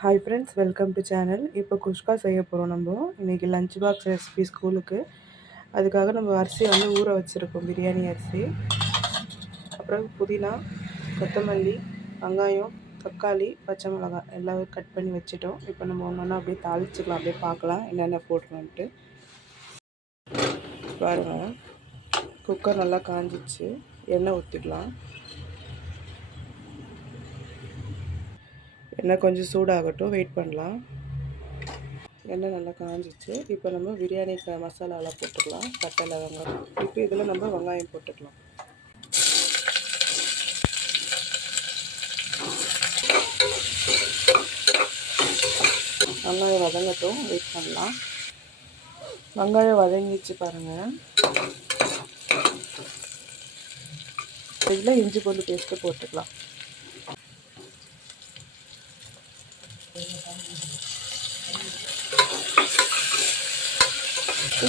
Hi friends, welcome to channel. இப்போ குஷ்கா செய்ய போகிறோம். நம்ம இன்றைக்கி லஞ்ச் பாக்ஸ் ரெசிபி ஸ்கூலுக்கு. அதுக்காக நம்ம அரிசி வந்து ஊற வச்சுருக்கோம், பிரியாணி அரிசி. அப்புறம் புதினா, கொத்தமல்லி, வெங்காயம், தக்காளி, பச்சை மிளகாய் எல்லாம் கட் பண்ணி வச்சுட்டோம். இப்போ நம்ம ஒன்றா அப்படியே தாளிச்சிக்கலாம், அப்படியே பார்க்கலாம் என்னென்ன போடணுன்ட்டு. பாருங்கள், குக்கர் நல்லா காஞ்சிச்சு. எண்ணெய் ஊற்றிக்கலாம். எண்ணெய் கொஞ்சம் சூடாகட்டும், வெயிட் பண்ணலாம். எண்ணெய் நல்லா காஞ்சிச்சு. இப்போ நம்ம பிரியாணி மசாலாலாம் போட்டுக்கலாம். பட்டை, லவங்கம். இப்போ இதில் நம்ம வெங்காயம் போட்டுக்கலாம். வெங்காயம் வதங்கட்டும், வெயிட் பண்ணலாம். வெங்காயம் வதங்கிச்சு பாருங்கள். இதில் இஞ்சி பூண்டு பேஸ்ட்டு போட்டுக்கலாம்.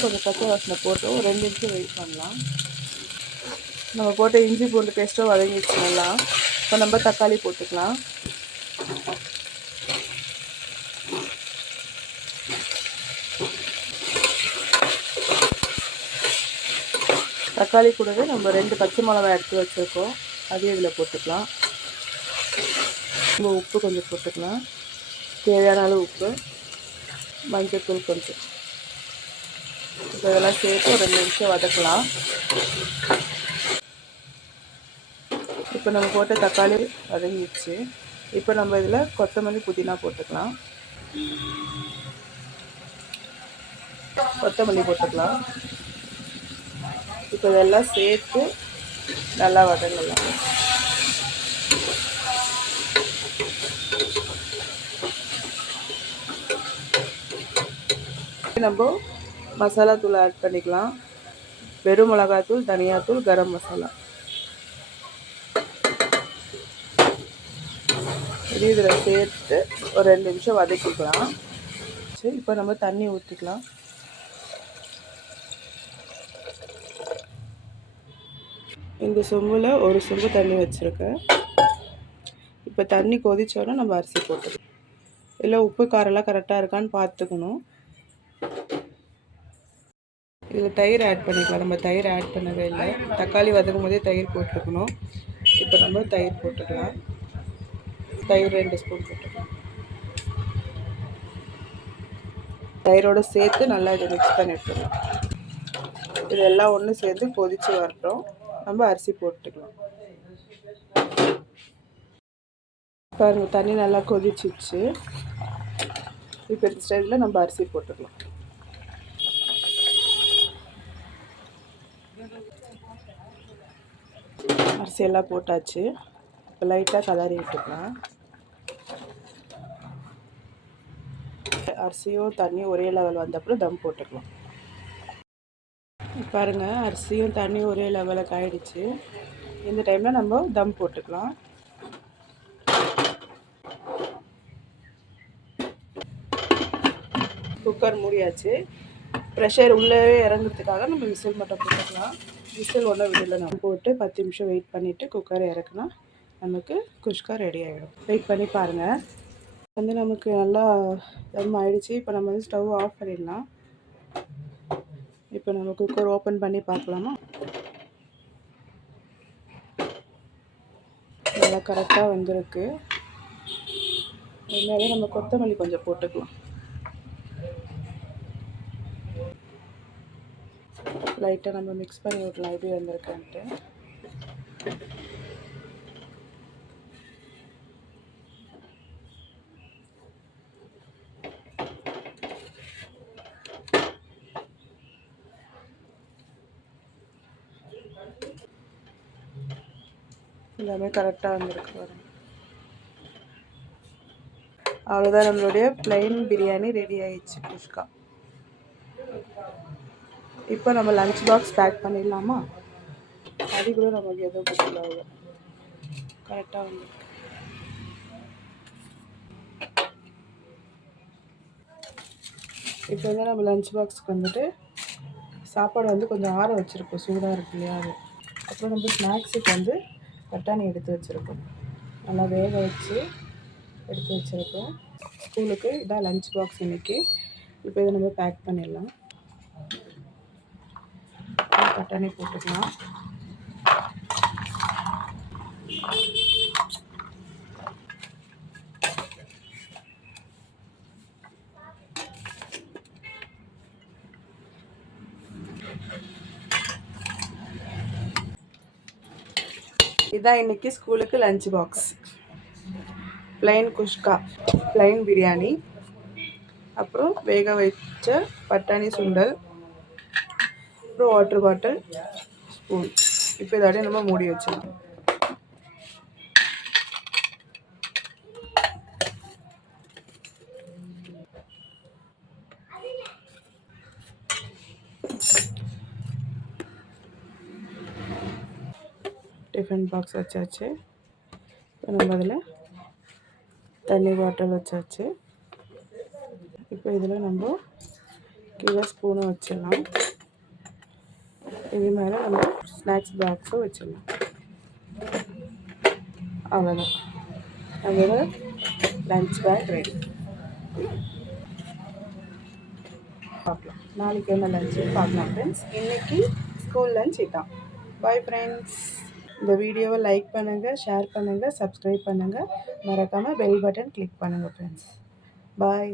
கொஞ்சம் பச்சை வாசனை போட்டு ஒரு 2 நிமிஷம் வெயிட் பண்ணலாம். நம்ம போட்டு இஞ்சி பூண்டு பேஸ்ட்டும் வதங்கிடுச்சு நல்லா. இப்போ நம்ம தக்காளி போட்டுக்கலாம். தக்காளி கூடவே நம்ம 2 பச்சை மிளகாய் எடுத்து வச்சுருக்கோம், அதையும் இதில் போட்டுக்கலாம். நம்ம உப்பு கொஞ்சம் போட்டுக்கலாம், தேவையான அளவு உப்பு, மஞ்சள்தூள் கொஞ்சம். இப்போ இதெல்லாம் சேர்த்து ஒரு 2 நிமிஷம் வதக்கலாம். இப்போ நம்ம போட்ட தக்காளி வதங்கிடுச்சு. இப்போ நம்ம இதில் கொத்தமல்லி, புதினா போட்டுக்கலாம். கொத்தமல்லி போட்டுக்கலாம். இப்போ இதெல்லாம் சேர்த்து நல்லா வதங்கலாம். நம்ம மசாலா தூள் ஆட் பண்ணிக்கலாம். வெறும் மிளகாத்தூள், தனியாத்தூள், கரம் மசாலா. இதில் சேர்த்து ஒரு 2 நிமிஷம் வதக்கிக்கலாம். சரி, இப்போ நம்ம தண்ணி ஊற்றிக்கலாம். இந்த சொம்பில் ஒரு சொம்பு தண்ணி வச்சுருக்கேன். இப்போ தண்ணி கொதிச்சோன்னா நம்ம அரிசி போட்டுக்கலாம். இதில் உப்பு காரெல்லாம் கரெக்டாக இருக்கான்னு பார்த்துக்கணும். இதில் தயிர் ஆட் பண்ணிக்கலாம். நம்ம தயிர் ஆட் பண்ணவே இல்லை. தக்காளி வதக்கும் போதே தயிர் போட்டுருக்கணும். இப்போ நம்ம தயிர் போட்டுக்கலாம். தயிர் 2 ஸ்பூன் போட்டுக்கலாம். தயிரோடு சேர்த்து நல்லா இதை மிக்ஸ் பண்ணி எடுத்துக்கலாம். இதெல்லாம் ஒன்று சேர்ந்து கொதித்து வரட்டும், நம்ம அரிசி போட்டுக்கலாம். பாருங்கள், தண்ணி நல்லா கொதிச்சிச்சு. இப்போ இந்த ஸ்டைலில் நம்ம அரிசி போட்டுக்கலாம். அரிசி எல்லாம் போட்டாச்சு. இப்போ லைட்டாக கலரி விட்டுக்கலாம். அரிசியும் தண்ணியும் ஒரே லெவல் வந்தப்பறம் தம் போட்டுக்கலாம். பாருங்கள், அரிசியும் தண்ணியும் ஒரே லெவலுக்கு ஆகிடுச்சு. இந்த டைமில் நம்ம தம் போட்டுக்கலாம். குக்கர் மூடியாச்சு. ப்ரெஷர் உள்ளே இறங்குறதுக்காக நம்ம விசில் மட்டும் போட்டுக்கலாம். விசில் ஒன்றும் விடலை. நம்ம போட்டு 10 நிமிஷம் வெயிட் பண்ணிவிட்டு குக்கரை இறக்குனா நமக்கு குஷ்கா ரெடி ஆகிடும். வெயிட் பண்ணி பாருங்கள். வந்து நமக்கு நல்லா தம் ஆகிடுச்சு. இப்போ நம்ம வந்து ஸ்டவ் ஆஃப் பண்ணிடலாம். இப்போ நம்ம குக்கர் ஓப்பன் பண்ணி பார்க்கலாமா? நல்லா கரெக்டாக வந்திருக்கு. இதனாலே நம்ம கொத்தமல்லி கொஞ்சம் போட்டுக்கலாம். லைட்டாக நம்ம மிக்ஸ் பண்ணி விடலாம் எப்படி வந்திருக்கான்ட்டு. எல்லாமே கரெக்டாக வந்திருக்கு பாருங்கள். அவ்வளோதான், நம்மளுடைய ப்ளைன் பிரியாணி ரெடி ஆகிடுச்சு, குஷ்கா. இப்போ நம்ம லஞ்ச் பாக்ஸ் பேக் பண்ணிடலாமா? அதுக்குள்ளே நமக்கு எதுவும் கொடுக்கல, கரெக்டாக வந்துருக்கு. இப்போ வந்து நம்ம லஞ்ச் பாக்ஸுக்கு வந்துட்டு சாப்பாடு வந்து கொஞ்சம் ஆற வச்சுருக்கோம், சூடாக இருக்கு இல்லையா அது. அப்புறம் நம்ம ஸ்நாக்ஸுக்கு வந்து பட்டாணி எடுத்து வச்சுருக்கோம், நல்லா வேக வச்சு எடுத்து வச்சுருக்கோம். ஸ்கூலுக்கு இதான் லஞ்ச் பாக்ஸ் இன்றைக்கி. இப்போ இதை நம்ம பேக் பண்ணிடலாம். பட்டாணி போட்டுக்கலாம். இதான் இன்றைக்கி ஸ்கூலுக்கு lunch box. Plain kuska, plain biryani, அப்புறம் வேக வச்ச பட்டாணி சுண்டல், அப்புறம் வாட்டர் பாட்டில், ஸ்பூன். இப்போ இதோடய நம்ம மூடி வச்சிடலாம். டிஃபன் பாக்ஸ் வச்சாச்சு. இப்போ நம்ம அதில் தண்ணி பாட்டில் வச்சாச்சு. இப்போ இதில் நம்ம கீழே ஸ்பூனை வச்சிடலாம். இது மேலே நம்ம ஸ்நாக்ஸ் பாக்ஸும் வச்சிடலாம். அவ்வளோதான், நம்மளோட லஞ்ச் பேக் ரெடி. பார்க்கலாம் நாளைக்கு என்ன லஞ்சு பார்க்கலாம் ஃப்ரெண்ட்ஸ். இன்றைக்கி ஸ்கூல் லஞ்ச் இதான். Bye friends. இந்த வீடியோவை லைக் பண்ணுங்கள், ஷேர் பண்ணுங்கள், சப்ஸ்கிரைப் பண்ணுங்கள். மறக்காமல் பெல் பட்டன் கிளிக் பண்ணுங்கள் ஃப்ரெண்ட்ஸ். பாய்.